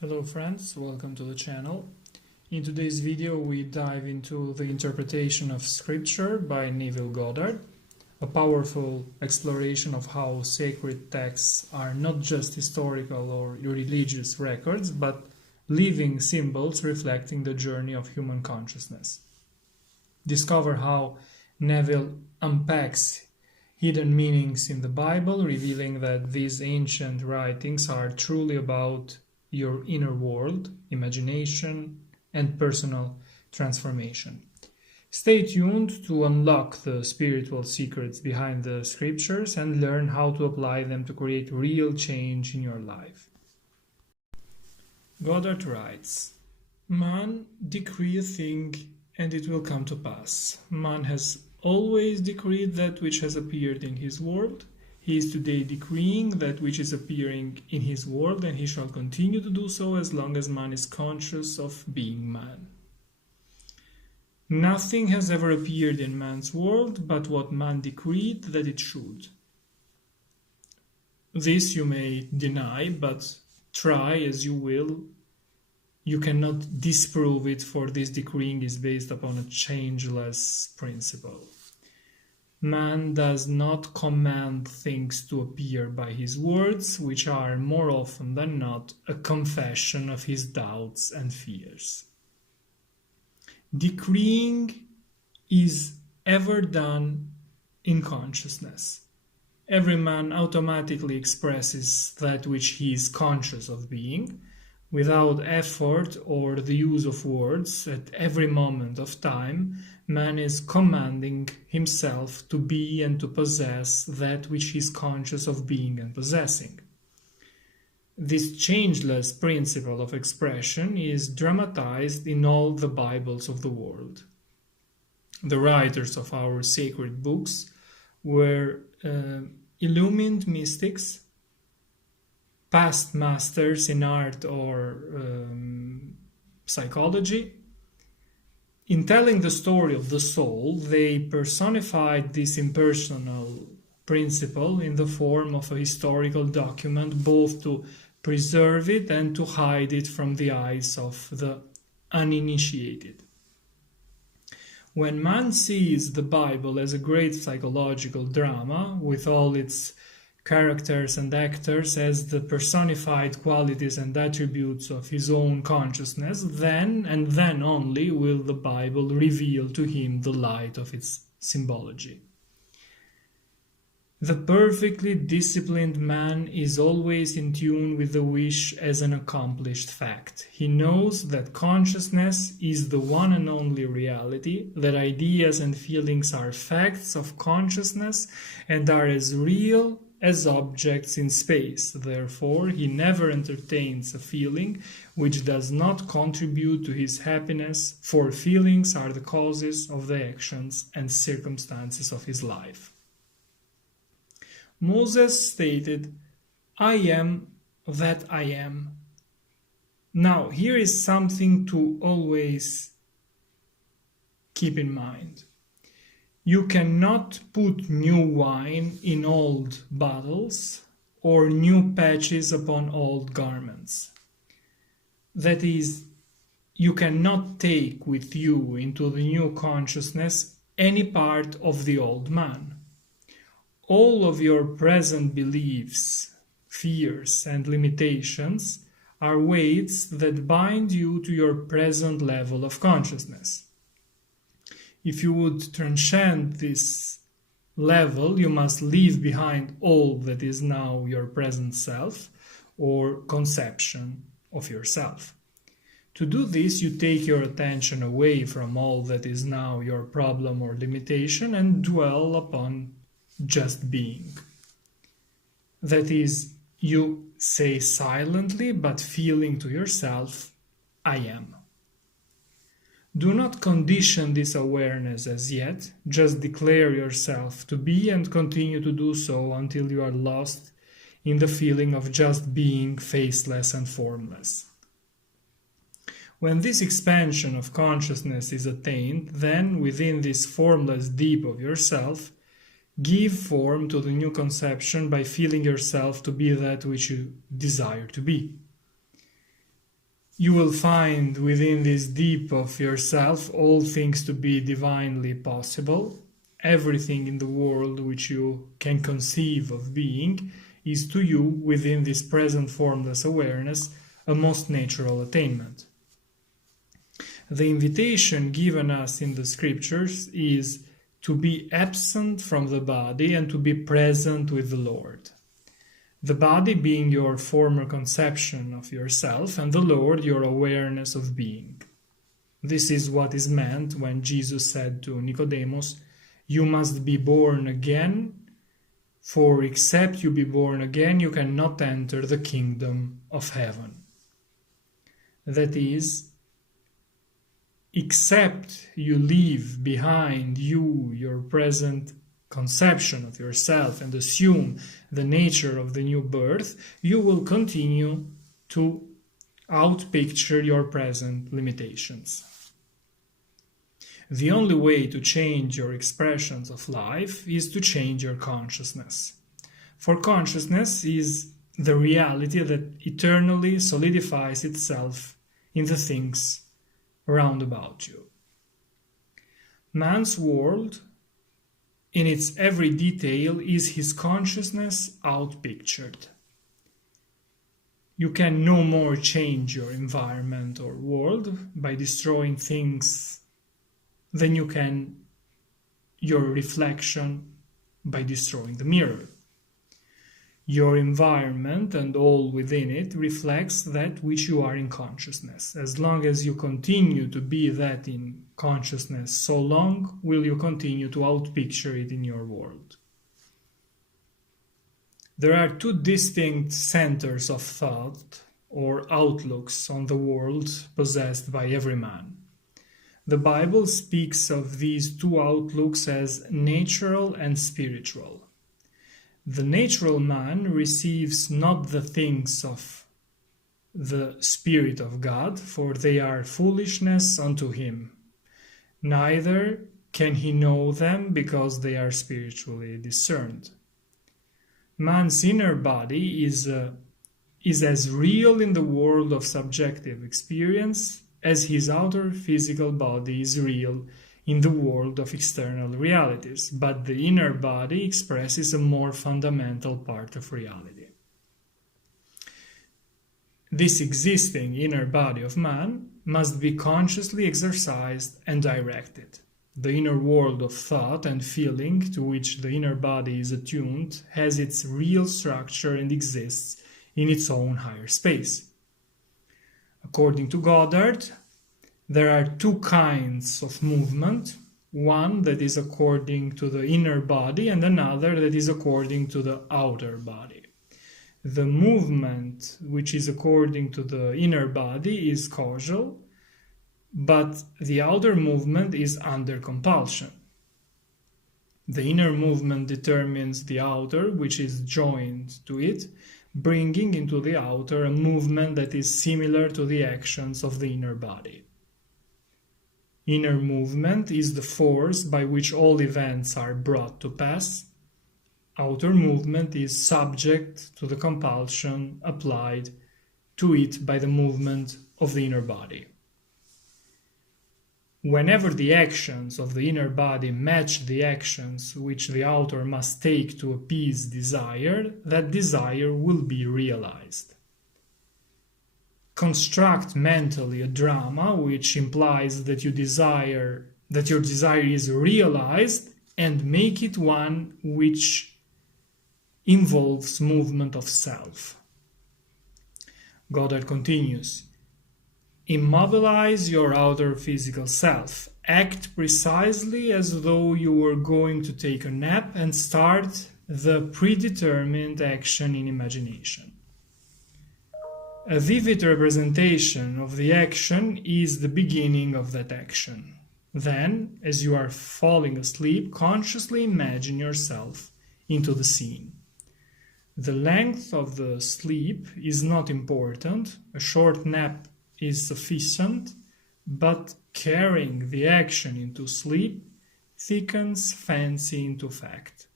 Hello friends, welcome to the channel. In today's video we dive into the interpretation of scripture by Neville Goddard, a powerful exploration of how sacred texts are not just historical or religious records, but living symbols reflecting the journey of human consciousness. Discover how Neville unpacks hidden meanings in the Bible, revealing that these ancient writings are truly about your inner world, imagination, and personal transformation. Stay tuned to unlock the spiritual secrets behind the scriptures and learn how to apply them to create real change in your life. Goddard writes, "Man decree a thing, and it will come to pass. Man has always decreed that which has appeared in his world. He is today decreeing that which is appearing in his world, and he shall continue to do so as long as man is conscious of being man. Nothing has ever appeared in man's world but what man decreed that it should. This you may deny, but try as you will, you cannot disprove it, for this decreeing is based upon a changeless principle. Man does not command things to appear by his words, which are more often than not a confession of his doubts and fears. Decreeing is ever done in consciousness. Every man automatically expresses that which he is conscious of being, without effort or the use of words. At every moment of time, man is commanding himself to be and to possess that which he is conscious of being and possessing. This changeless principle of expression is dramatized in all the Bibles of the world. The writers of our sacred books were illumined mystics, past masters in art or psychology. In telling the story of the soul, they personified this impersonal principle in the form of a historical document, both to preserve it and to hide it from the eyes of the uninitiated. When man sees the Bible as a great psychological drama, with all its characters and actors as the personified qualities and attributes of his own consciousness, then and then only will the Bible reveal to him the light of its symbology. The perfectly disciplined man is always in tune with the wish as an accomplished fact. He knows that consciousness is the one and only reality, that ideas and feelings are facts of consciousness and are as real as objects in space. Therefore, he never entertains a feeling which does not contribute to his happiness, for feelings are the causes of the actions and circumstances of his life." Moses stated, "I am that I am." Now, here is something to always keep in mind. You cannot put new wine in old bottles or new patches upon old garments. That is, you cannot take with you into the new consciousness any part of the old man. All of your present beliefs, fears, and limitations are weights that bind you to your present level of consciousness. If you would transcend this level, you must leave behind all that is now your present self or conception of yourself. To do this, you take your attention away from all that is now your problem or limitation and dwell upon just being. That is, you say silently but feeling to yourself, "I am." Do not condition this awareness as yet, just declare yourself to be and continue to do so until you are lost in the feeling of just being, faceless and formless. When this expansion of consciousness is attained, then within this formless deep of yourself, give form to the new conception by feeling yourself to be that which you desire to be. You will find within this deep of yourself all things to be divinely possible. Everything in the world which you can conceive of being is to you, within this present formless awareness, a most natural attainment. The invitation given us in the scriptures is to be absent from the body and to be present with the Lord. The body being your former conception of yourself, and the Lord your awareness of being. This is what is meant when Jesus said to Nicodemus, "You must be born again, for except you be born again, you cannot enter the kingdom of heaven." That is, except you leave behind you your present conception of yourself and assume the nature of the new birth, you will continue to outpicture your present limitations. The only way to change your expressions of life is to change your consciousness. For consciousness is the reality that eternally solidifies itself in the things round about you. Man's world, in its every detail, is his consciousness outpictured. You can no more change your environment or world by destroying things than you can your reflection by destroying the mirror. Your environment and all within it reflects that which you are in consciousness. As long as you continue to be that in consciousness, so long will you continue to outpicture it in your world. There are two distinct centers of thought or outlooks on the world possessed by every man. The Bible speaks of these two outlooks as natural and spiritual. The natural man receives not the things of the Spirit of God, for they are foolishness unto him. Neither can he know them, because they are spiritually discerned. Man's inner body is as real in the world of subjective experience as his outer physical body is real in the world of external realities, but the inner body expresses a more fundamental part of reality. This existing inner body of man must be consciously exercised and directed. The inner world of thought and feeling to which the inner body is attuned has its real structure and exists in its own higher space. According to Goddard, there are two kinds of movement, one that is according to the inner body and another that is according to the outer body. The movement which is according to the inner body is causal, but the outer movement is under compulsion. The inner movement determines the outer, which is joined to it, bringing into the outer a movement that is similar to the actions of the inner body. Inner movement is the force by which all events are brought to pass. Outer movement is subject to the compulsion applied to it by the movement of the inner body. Whenever the actions of the inner body match the actions which the outer must take to appease desire, that desire will be realized. Construct mentally a drama which implies that your desire is realized, and make it one which involves movement of self. Goddard continues, immobilize your outer physical self. Act precisely as though you were going to take a nap and start the predetermined action in imagination. A vivid representation of the action is the beginning of that action. Then, as you are falling asleep, consciously imagine yourself into the scene. The length of the sleep is not important. A short nap is sufficient, but carrying the action into sleep thickens fancy into fact.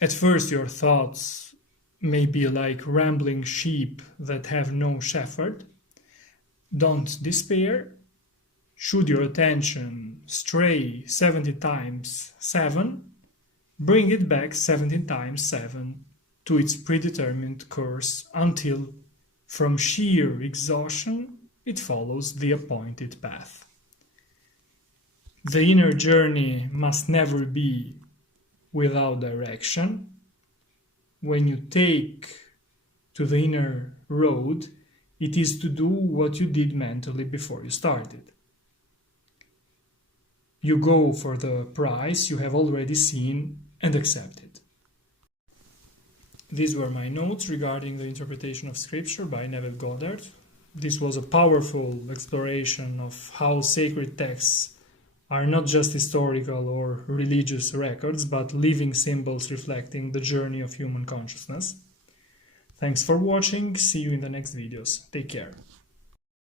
At first your thoughts may be like rambling sheep that have no shepherd. Don't despair. Should your attention stray 70 times 7, bring it back 70 times 7 to its predetermined course until, from sheer exhaustion, it follows the appointed path. The inner journey must never be without direction. When you take to the inner road, it is to do what you did mentally before you started. You go for the prize you have already seen and accept it. These were my notes regarding the interpretation of Scripture by Neville Goddard. This was a powerful exploration of how sacred texts are not just historical or religious records, but living symbols reflecting the journey of human consciousness. Thanks for watching. See you in the next videos. Take care.